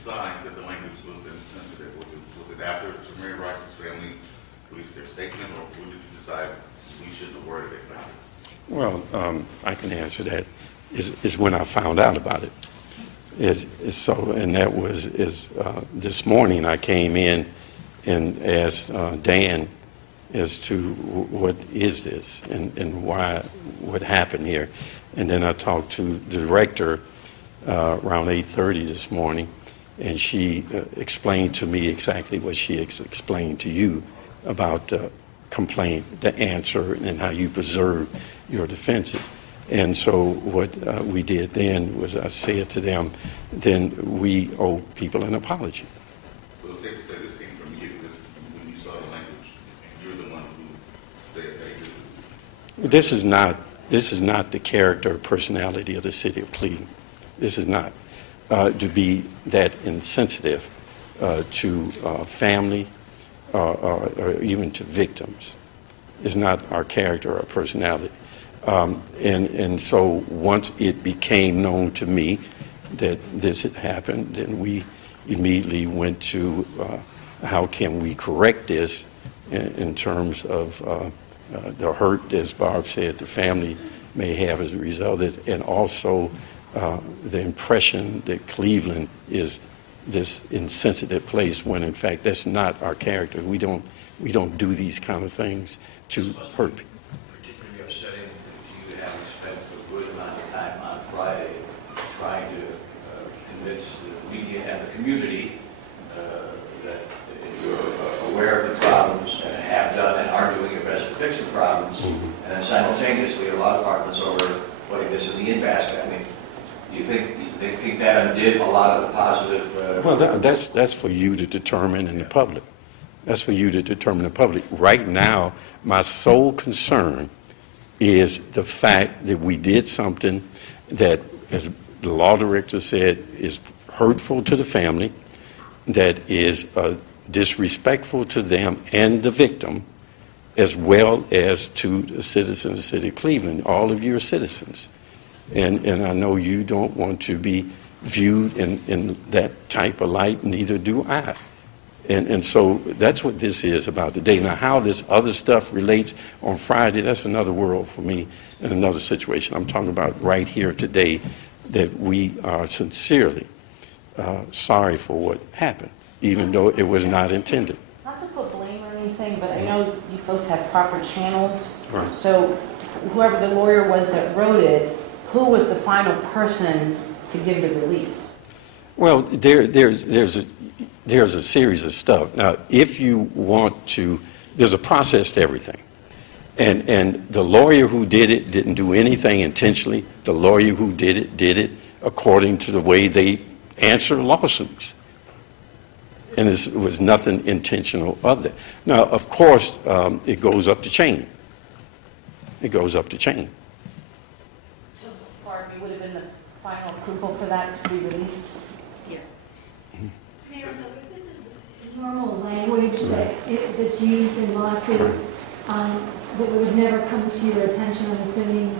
decide that the language was insensitive? Was it after Tamir Rice's family released their statement, or when did you decide we shouldn't have worded it like this? Well, I can answer that. Is when I found out about it. And that was this morning. I came in and asked Dan as to what is this and why, what happened here. And then I talked to the director around 8:30 this morning, and she explained to me exactly what she explained to you about the complaint, the answer, and how you preserve your defenses. And so what we did then was I said to them, then we owe people an apology. So it's safe to say this came from you. When you saw the language, you're the one who said, hey, this is not the character or personality of the city of Cleveland. This is not. To be that insensitive to family or even to victims is not our character or personality. And so once it became known to me that this had happened, then we immediately went to how can we correct this in terms of the hurt, as Barb said, the family may have as a result, and also the impression that Cleveland is this insensitive place when in fact that's not our character. We don't do these kind of things to hurt people. Particularly upsetting that you have spent a good amount of time on Friday trying to convince the media and the community that you're aware of the problems and have done and are doing your best to fix the problems, and then simultaneously a lot of departments over putting this in the in-basket. I mean, do you think they think that undid a lot of the positive? Well, that's for you to determine in the public. That's for you to determine in the public. Right now, my sole concern is the fact that we did something that, as the law director said, is hurtful to the family, that is disrespectful to them and the victim, as well as to the citizens of the city of Cleveland. All of you are citizens. And I know you don't want to be viewed in that type of light, neither do I. And so that's what this is about today. Now, how this other stuff relates on Friday, that's another world for me and another situation. I'm talking about right here today, that we are sincerely sorry for what happened, even though it was not intended. Not to put blame or anything, but I know you folks have proper channels. Right. So whoever the lawyer was that wrote it, who was the final person to give the release? Well, there's a series of stuff. Now, if you want to, there's a process to everything. And the lawyer who did it didn't do anything intentionally. The lawyer who did it according to the way they answer lawsuits. And it was nothing intentional of that. Now, of course, it goes up the chain. It goes up the chain. So, Barbie, would have been the final approval for that to be released? Yes. Mayor, so if this is normal language that's used in lawsuits, that would never come to your attention, I'm assuming,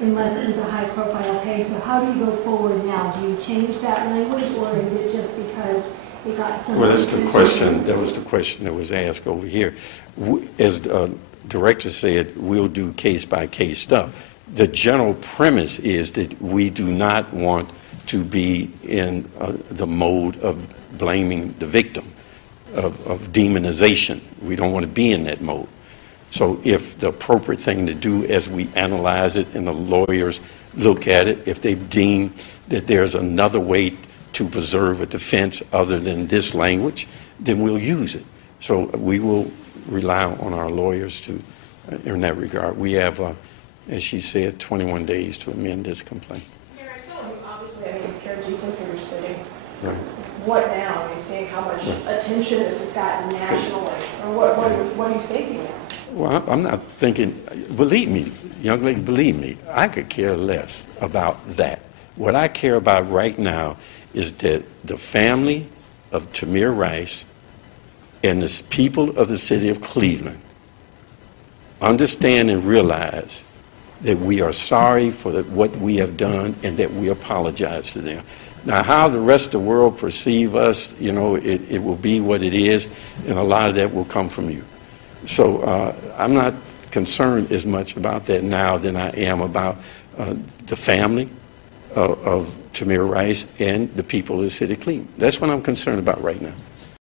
unless it was a high-profile case. So how do you go forward now? Do you change that language, or is it just because it got so much attention? Well, that's the question. That was the question that was asked over here. As the director said, we'll do case-by-case stuff. The general premise is that we do not want to be in the mode of blaming the victim, of demonization. We don't want to be in that mode. So if the appropriate thing to do as we analyze it and the lawyers look at it, if they deem that there's another way to preserve a defense other than this language, then we'll use it. So we will rely on our lawyers to, in that regard. We have, as she said, 21 days to amend this complaint. Mayor, I saw, obviously, I mean, compared to your city. Right. What now? Are you seeing how much attention this has gotten nationally? Or what are you thinking now? Well, I'm not thinking, believe me, young lady, believe me, I could care less about that. What I care about right now is that the family of Tamir Rice and the people of the city of Cleveland understand and realize that we are sorry for what we have done and that we apologize to them. Now, how the rest of the world perceive us, you know, it will be what it is, and a lot of that will come from you. So I'm not concerned as much about that now than I am about the family of Tamir Rice and the people of the city of Cleveland. That's what I'm concerned about right now.